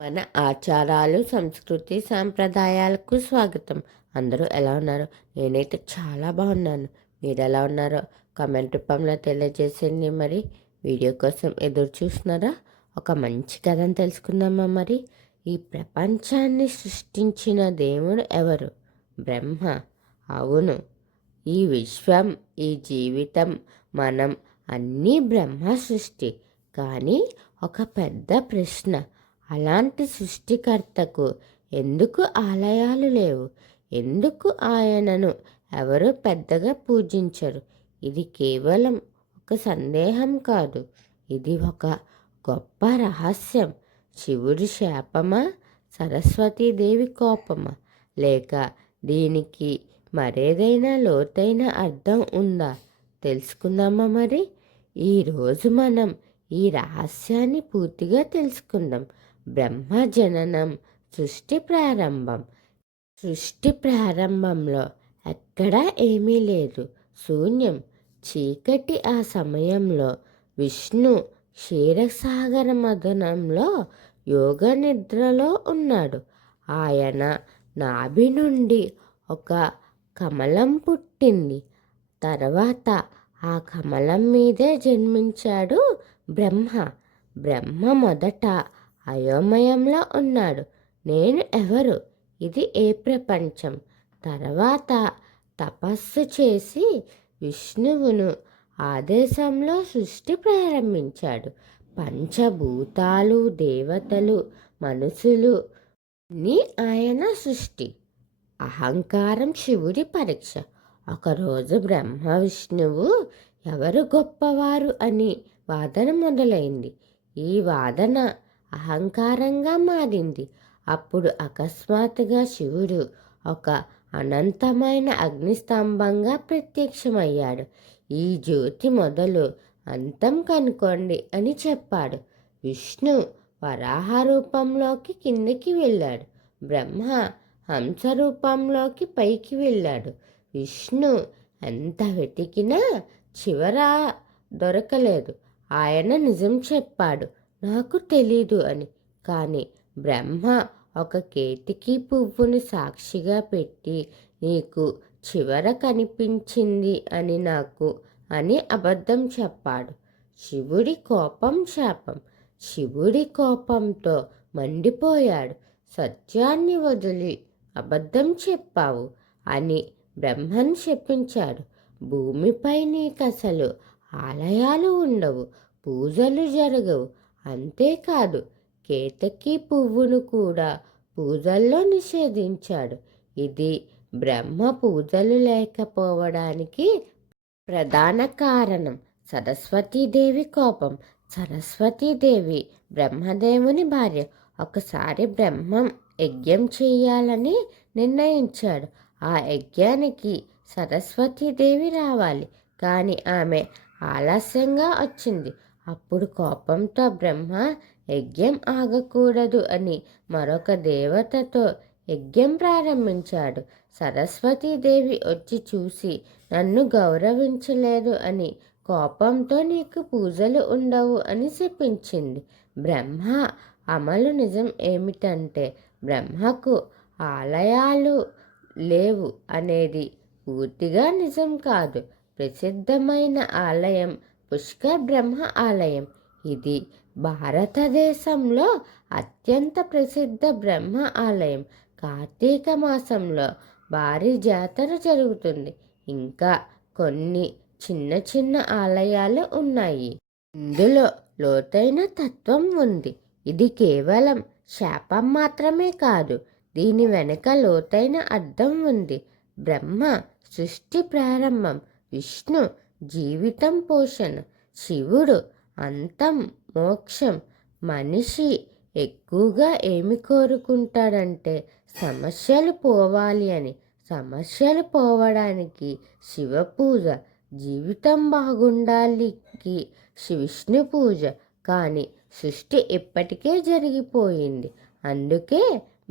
మన ఆచారాలు, సంస్కృతి, సాంప్రదాయాలకు స్వాగతం. అందరూ ఎలా ఉన్నారు? నేనైతే చాలా బాగున్నాను. మీరు ఎలా ఉన్నారో కామెంట్ రూపంలో తెలియజేసేయండి. మరి వీడియో కోసం ఎదురు చూస్తున్నారా? ఒక మంచి కథను తెలుసుకుందామా మరి? ఈ ప్రపంచాన్ని సృష్టించిన దేవుడు ఎవరు? బ్రహ్మ. అవును. ఈ విశ్వం, ఈ జీవితం, మనం అన్నీ బ్రహ్మ సృష్టి. కానీ ఒక పెద్ద ప్రశ్న, అలాంటి సృష్టికర్తకు ఎందుకు ఆలయాలు లేవు? ఎందుకు ఆయనను ఎవరు పెద్దగా పూజించరు? ఇది కేవలం ఒక సందేహం కాదు, ఇది ఒక గొప్ప రహస్యం. శివుడి శాపమా, సరస్వతీదేవి కోపమా, లేక దీనికి మరేదైనా లోతైన అర్థం ఉందా? తెలుసుకుందామా మరి? ఈరోజు మనం ఈ రహస్యాన్ని పూర్తిగా తెలుసుకుందాం. బ్రహ్మ జననం, సృష్టి ప్రారంభం. సృష్టి ప్రారంభంలో ఎక్కడా ఏమీ లేదు, శూన్యం, చీకటి. ఆ సమయంలో విష్ణు క్షీరసాగర మదనంలో యోగ నిద్రలో ఉన్నాడు. ఆయన నాభి నుండి ఒక కమలం పుట్టింది. తర్వాత ఆ కమలం మీదే జన్మించాడు బ్రహ్మ. బ్రహ్మ మొదట అయోమయంలో ఉన్నాడు. నేను ఎవరు? ఇది ఏ ప్రపంచం? తర్వాత తపస్సు చేసి విష్ణువును ఆదేశంలో సృష్టి ప్రారంభించాడు. పంచభూతాలు, దేవతలు, మనుషులు ని ఆయన సృష్టి. అహంకారం శివుడి పరీక్ష. ఒకరోజు బ్రహ్మ విష్ణువు ఎవరు గొప్పవారు అని వాదన మొదలైంది. ఈ వాదన అహంకారంగా మారింది. అప్పుడు అకస్మాత్తుగా శివుడు ఒక అనంతమైన అగ్నిస్తంభంగా ప్రత్యక్షమయ్యాడు. ఈ జ్యోతి మొదలు అంతం కనుకోండి అని చెప్పాడు. విష్ణు వరాహ రూపంలోకి కిందికి వెళ్ళాడు. బ్రహ్మ హంస రూపంలోకి పైకి వెళ్ళాడు. విష్ణు ఎంత వెతికినా చివరా దొరకలేదు. ఆయన నిజం చెప్పాడు, నాకు తెలీదు అని. కానీ బ్రహ్మ ఒక కేతికి పువ్వుని సాక్షిగా పెట్టి, నీకు చివర కనిపించింది అని నాకు అని అబద్ధం చెప్పాడు. శివుడి కోపం, శాపం. శివుడి కోపంతో మండిపోయాడు. సత్యాన్ని వదిలి అబద్ధం చెప్పావు అని బ్రహ్మను శపించాడు. భూమిపై నీకసలు ఆలయాలు ఉండవు, పూజలు జరగవు. అంతేకాదు, కేతకి పువ్వును కూడా పూజల్లో నిషేధించాడు. ఇది బ్రహ్మ పూజలు లేకపోవడానికి ప్రధాన కారణం. సరస్వతీదేవి కోపం. సరస్వతీదేవి బ్రహ్మదేవుని భార్య. ఒకసారి బ్రహ్మం యజ్ఞం చేయాలని నిర్ణయించాడు. ఆ యజ్ఞానికి సరస్వతీదేవి రావాలి, కానీ ఆమె ఆలస్యంగా వచ్చింది. అప్పుడు కోపంతో బ్రహ్మ యజ్ఞం ఆగకూడదు అని మరొక దేవతతో యజ్ఞం ప్రారంభించాడు. సరస్వతీదేవి వచ్చి చూసి నన్ను గౌరవించలేదు అని కోపంతో నీకు పూజలు ఉండవు అని చెప్పించింది. బ్రహ్మ అమలు నిజం ఏమిటంటే, బ్రహ్మకు ఆలయాలు లేవు అనేది పూర్తిగా నిజం కాదు. ప్రసిద్ధమైన ఆలయం పుష్కర్ బ్రహ్మ ఆలయం. ఇది భారతదేశంలో అత్యంత ప్రసిద్ధ బ్రహ్మ ఆలయం. కార్తీక మాసంలో భారీ జాతర జరుగుతుంది. ఇంకా కొన్ని చిన్న చిన్న ఆలయాలు ఉన్నాయి. ఇందులో లోతైన తత్వం ఉంది. ఇది కేవలం శాపం మాత్రమే కాదు, దీని వెనుక లోతైన అర్థం ఉంది. బ్రహ్మ సృష్టి ప్రారంభం, విష్ణు జీవితం పోషణ, శివుడు అంతం మోక్షం. మనిషి ఎక్కువగా ఏమి కోరుకుంటాడంటే సమస్యలు పోవాలి అని. సమస్యలు పోవడానికి శివ పూజ, జీవితం బాగుండాలికి విష్ణు పూజ. కానీ సృష్టి ఇప్పటికే జరిగిపోయింది, అందుకే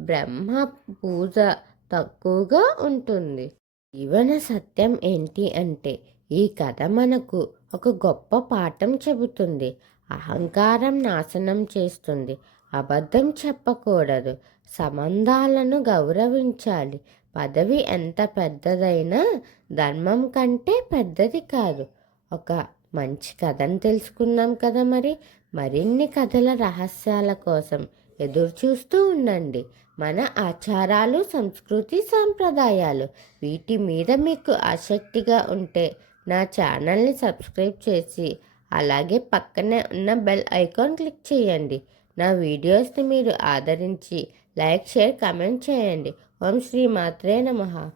బ్రహ్మ పూజ తక్కువగా ఉంటుంది. జీవన సత్యం ఏంటి అంటే, ఈ కథ మనకు ఒక గొప్ప పాఠం చెబుతుంది. అహంకారం నాశనం చేస్తుంది, అబద్ధం చెప్పకూడదు. సంబంధాలను గౌరవించాలి. పదవి ఎంత పెద్దదైనా ధర్మం కంటే పెద్దది కాదు. ఒక మంచి కథను తెలుసుకున్నాం కదా మరి. మరిన్ని కథల రహస్యాల కోసం ఎదురు చూస్తూ ఉండండి. మన ఆచారాలు, సంస్కృతి, సాంప్రదాయాలు వీటి మీద మీకు ఆసక్తిగా ఉంటే నా ఛానల్ని సబ్స్క్రైబ్ చేసి అలాగే పక్కనే ఉన్న బెల్ ఐకాన్ క్లిక్ చేయండి. నా వీడియోస్ని మీరు ఆదరించి లైక్, షేర్, కమెంట్ చేయండి. ఓం శ్రీ మాత్రే నమః.